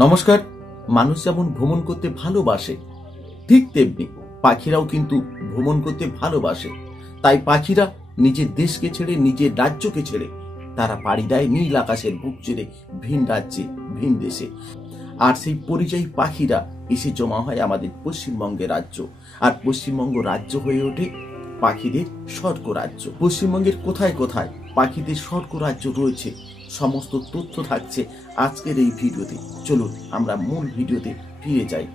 নমস্কার। মানুষ যেমন ভ্রমণ করতে ভালোবাসে, ঠিক তেমনি পাখিরাও কিন্তু ভ্রমণ করতে ভালোবাসে। তাই পাখিরা নিজের দেশকে ছেড়ে, নিজের রাজ্যকে ছেড়ে তারা পাড়ি দেয় নীল আকাশের বুক চিরে ভিন রাজ্যে, ভিন দেশে। আর সেই পরিযায়ী পাখিরা এসে জমা হয় আমাদের পশ্চিমবঙ্গের রাজ্য। আর পশ্চিমবঙ্গ রাজ্য হয়ে ওঠে পাখিদের স্বর্গ রাজ্য। পশ্চিমবঙ্গের কোথায় কোথায় পাখিদের স্বর্গ রাজ্য রয়েছে, সমস্ত তথ্য থাকছে আজকের এই ভিডিওতে। চলুন আমরা মূল ভিডিওতে ফিরে যাই।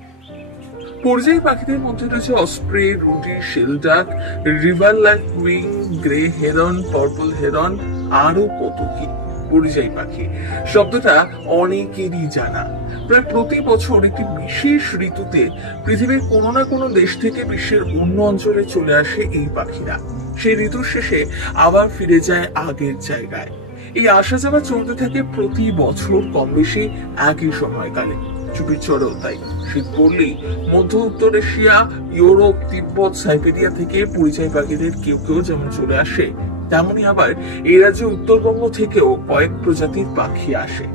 পরিযায়ী পাখিদের মধ্যে রয়েছে osprey, ruddy, shelduck, river lapwing, grey heron, purple heron, আরো কত কি। পরিযায়ী পাখি শব্দটা অনেকেরই জানা। প্রায় প্রতি বছর একটি বিশেষ ঋতুতে পৃথিবীর কোনো না কোনো দেশ থেকে বিশ্বের অন্য অঞ্চলে চলে আসে এই পাখিরা। সেই ঋতুর শেষে আবার ফিরে যায় আগের জায়গায়। এই আসা যাওয়া চলতে থাকে প্রতি বছর কম বেশি একই সময়কালে। চুপির চড়েও তাই। শীত পড়লেই মধ্য উত্তর এশিয়া, ইউরোপ, তিব্বত, সাইবেরিয়া থেকে পরিযায়ী পাখিদের কেউ কেউ যেমন চলে আসে, তেমনি আবার এই রাজ্যে উত্তরবঙ্গ থেকেও কয়েক প্রজাতির পাখি আসে।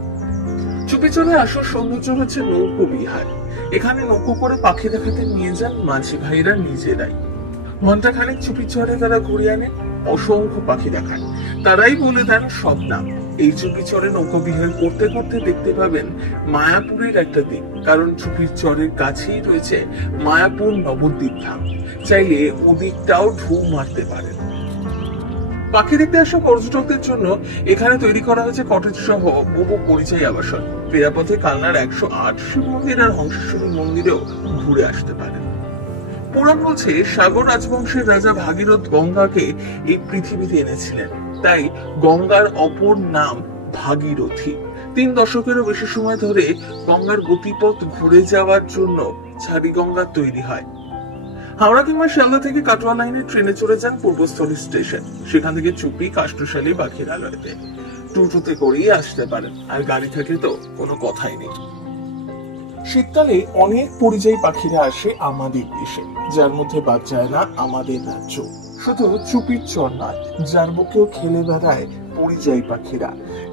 চুপিচড়ে আসল সৌন্দর্য হচ্ছে নৌকো বিহার। এখানে নৌকো করে পাখি দেখাতে নিয়ে যান মাঝি ভাইরা নিজেরাই। ঘন্টাখানেক চুপিচড়ে তারা ঘুরে আনে, অসংখ্য পাখি দেখান। তারাই বলে দেন সব নাম। এই চুপিচড়ে নৌকো বিহার করতে করতে দেখতে পাবেন মায়াপুরের একটা দিক, কারণ চুপিচড়ের কাছেই রয়েছে মায়াপুর নবদ্বীপ ধাম। চাইলে ওদিকটাও ঢু মারতে পারেন। পাখি দেখতে আসা পর্যটকদের জন্য এখানে তৈরি করা হয়েছে কটেজ সহ বহু পরিযায়ী আবাসন। ফেরাপথে কালনার 108 শিব মন্দির আর হংসেশ্বরী মন্দিরেও ঘুরে আসতে পারেন। পুরাণ বলছে সাগর রাজবংশের রাজা ভাগীরথ গঙ্গাকে এই পৃথিবীতে এনেছিলেন, তাই গঙ্গার অপর নাম ভাগীরথী। 3 দশকেরও বেশি সময় ধরে গঙ্গার গতিপথ ঘুরে যাওয়ার জন্য ছাড়ি গঙ্গা তৈরি হয়। হাওড়া কিংবা শিয়ালদা থেকে কাটোয়া লাইনে ট্রেনে চড়ে যান পূর্বস্থলী স্টেশন। সেখান থেকে চুপি, কাষ্ঠশালী, পাখিরালয়তে টোটোতে করেই আসতে পারেন। আর গাড়ি থেকে তো কোনো কথাই নেই। শীতকালে অনেক পরিযায়ী পাখিরা আসে আমাদের দেশে, যার মধ্যে বাদ যায় না আমাদের রাজ্য। শুধু চুপির চর নয়, যার বুকেও খেলে বেড়ায় পরিযায়ী পাখিরা।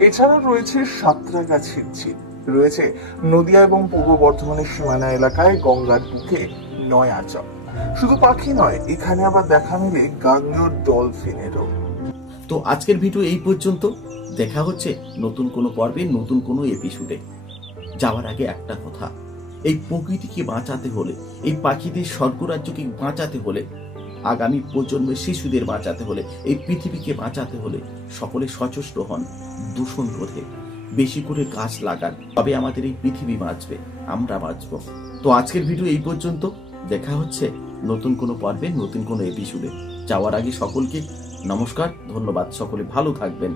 এছাড়াও রয়েছে সাঁতরাগাছির ঝিল, রয়েছে নদিয়া এবং পূর্ব বর্ধমানের সীমানা এলাকায় গঙ্গার বুকে নয়াচক। শুধু পাখি নয়, এখানে আবার দেখা মিলে গাঙ্গেয় ডলফিনেরও। তো আজকের ভিডিও এই পর্যন্ত। দেখা হচ্ছে নতুন কোনো পর্বে, নতুন কোনো এপিসোডে। যাওয়ার আগে একটা কথা, এই প্রকৃতিকে বাঁচাতে হলে, এই পাখিদের স্বর্গরাজ্যকে বাঁচাতে হলে, আগামী প্রজন্মের শিশুদের বাঁচাতে হলে, এই পৃথিবীকে বাঁচাতে হলে সকলে সচেষ্ট হন দূষণ রোধে। বেশি করে গাছ লাগান, তবে আমাদের এই পৃথিবী বাঁচবে, আমরা বাঁচব। তো আজকের ভিডিও এই পর্যন্ত। দেখা হচ্ছে নতুন কোনো পর্বে, নতুন কোনো এপিসোডে। যাওয়ার আগে সকলকে নমস্কার, ধন্যবাদ। সকলে ভালো থাকবেন।